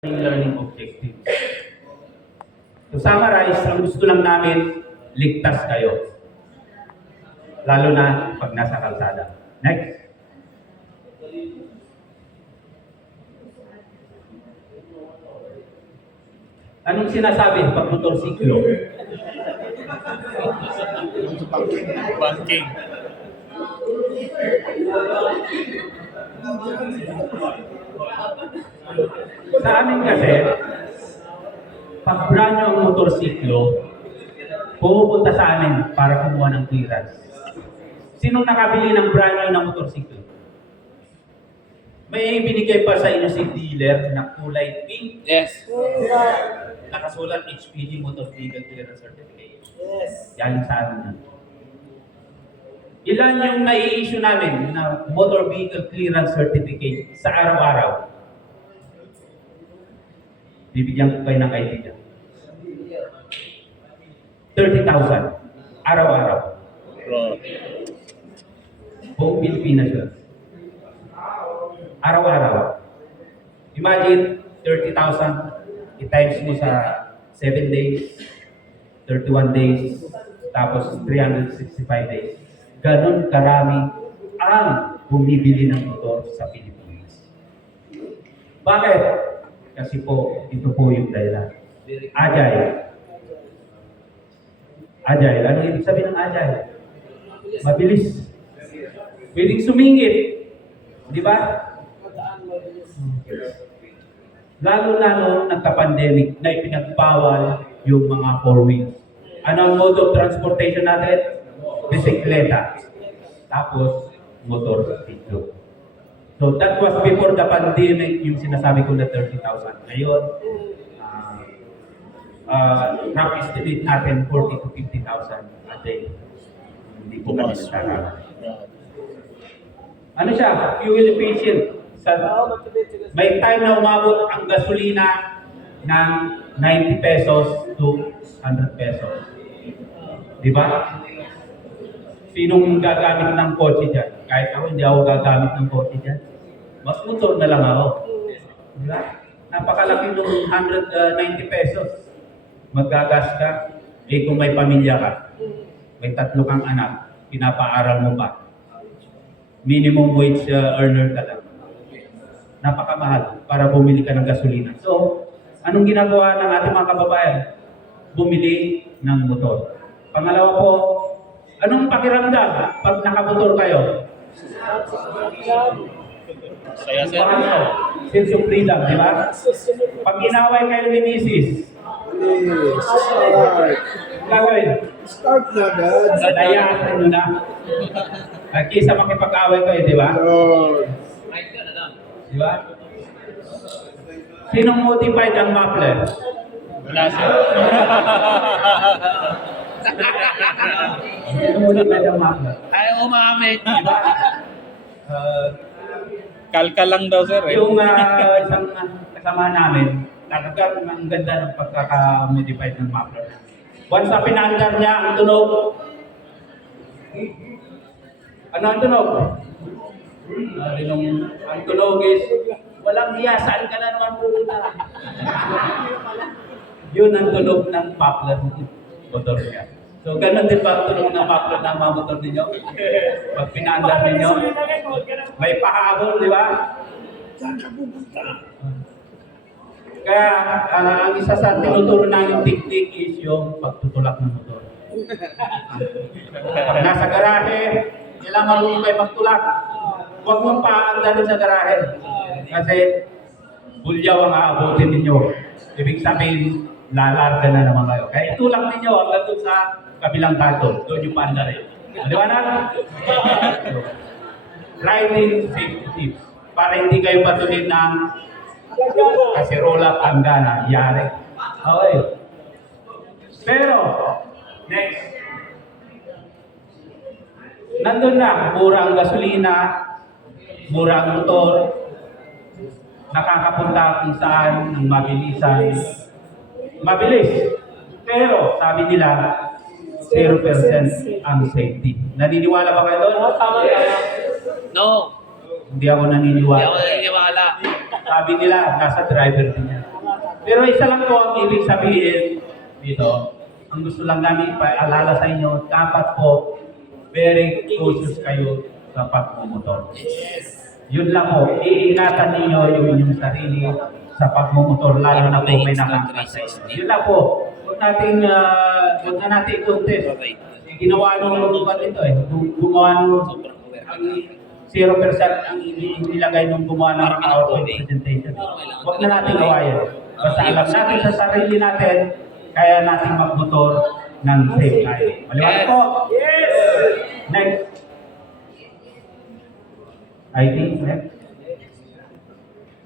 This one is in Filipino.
learning objectives. To summarize, ang gusto lang namin, ligtas kayo. Lalo na pag nasa kalsada. Next. Anong sinasabi pag motorsiklo? Banking. Sa amin kasi, pag brand new ang motorsiklo, pumupunta sa amin para kumuha ng clearance. Sinong nakabili ng brand new na motorsiklo? May binigay pa sa inyo si dealer na kulay pink. Yes. Nakasulat HPG Motor Vehicle Clearance Certificate. Yes. Yan sa amin na. Ilan yung nai-issue namin na Motor Vehicle Clearance Certificate sa araw-araw? Bibigyan ko kayo ng idea. 30,000. Araw-araw. Buong Pilipinas yun. Araw-araw. Imagine, 30,000, i-times mo sa 7 days, 31 days, tapos 365 days. Ganon karami ang bumibili ng motor sa Pilipinas. Bakit? Kasi po, ito po yung dahilan. Agile. Agile. Ano ibig sabihin ng agile? Mabilis. Pwedeng sumingit. Di ba? Lalo na noong nagka-pandemic na ipinagbawal yung mga four wheels. Ano ang mode of transportation natin? Bisikleta. Tapos, motorsiklo. So that was before the pandemic, yung sinasabi ko na 30,000. Ngayon, rough estimate natin 40 to 50,000 a day. Hindi po kami nagkakaroon. Ano siya? Fuel efficient. May time na umabot ang gasolina ng 90 pesos to 100 pesos. Di ba? Sinong gagamit ng kotse dyan? Kahit ako, hindi ako gagamit ng kotse dyan. Mas motor na lang ako. Di ba? Napakalaki ng 190 pesos. Maggagas ka, eh kung may pamilya ka, may 3 kang anak, pinapaaral mo pa. Minimum wage earner ka lang. Napakamahal para bumili ka ng gasolina. So, anong ginagawa ng ating mga kababayan? Bumili ng motor. Pangalawa po, anong pakiramdam pag nakamotor kayo? Saya, sir. Sense of freedom, di ba? Pag inaway kayo ni Mrs. Start. Gagawin. Start na, Dad. Dadayasan nyo na. Kisa makipag-away kayo, di ba? Lord. Di ba? Sinong modified ang muffler? Wala, sir. Sinong modified ang muffler? Ayaw umamit. Di ba? Kalka lang daw, sir. Yung isang kasama namin, talagang ang ganda ng pagkaka-modified ng muffler. Once na pinaandar niya ang tunog, ano ang tunog? Ang tunog is, walang hiya, saan ka na naman pupunta? Yun ang tunog ng muffler motor niya. So, ganun din ba ang tunog ng muffler ng mga motor ninyo? Pag pinaandar ninyo, may pahabol, di ba? Saan ka pupunta? Kaya, ang isa sa tinuturo namin technique is yung pagtutulak ng motor. Pag nasa garahe, kailangan marunong kayo magtulak. Huwag mong paandarin sa garahe. Kasi, bulyaw ang aabutin ninyo. Ibig sabihin, lalarga na naman kayo. Kaya itulak ninyo hanggang doon sa kabilang kanto. Doon yung paandarin. Di ba na? Riding safety tips. Para hindi kayo patulin ng kasirola, panggana, yari. Okay. Pero, next. Nandun na, mura ang gasolina, mura ang motor, nakakapunta kung saan ng mabilisan. Mabilis. Pero, sabi nila, 0% ang safety. Naniniwala ba kayo doon? No. Hindi ako naniniwala. Hindi ako naniniwala. Sabi nila, nasa driver din yan. Pero isa lang po ang ibig sabihin dito. Ang gusto lang namin ipaalala sa inyo, dapat po very cautious kayo sa pagmumotor. Yun lang po, iingatan ninyo yung inyong sarili sa pagmumotor, lalo na po may nakakasay. Yun lang po, huwag na natin i-contest. Ginawa nung ba ito gumawa nung 0% ang inilagay nung gumawa ng PowerPoint presentation. Huwag na natin gawain. Basta alam natin sa sarili natin, kaya natin magmotor ng safe life. Maliwanag po? Yes! Next. I think,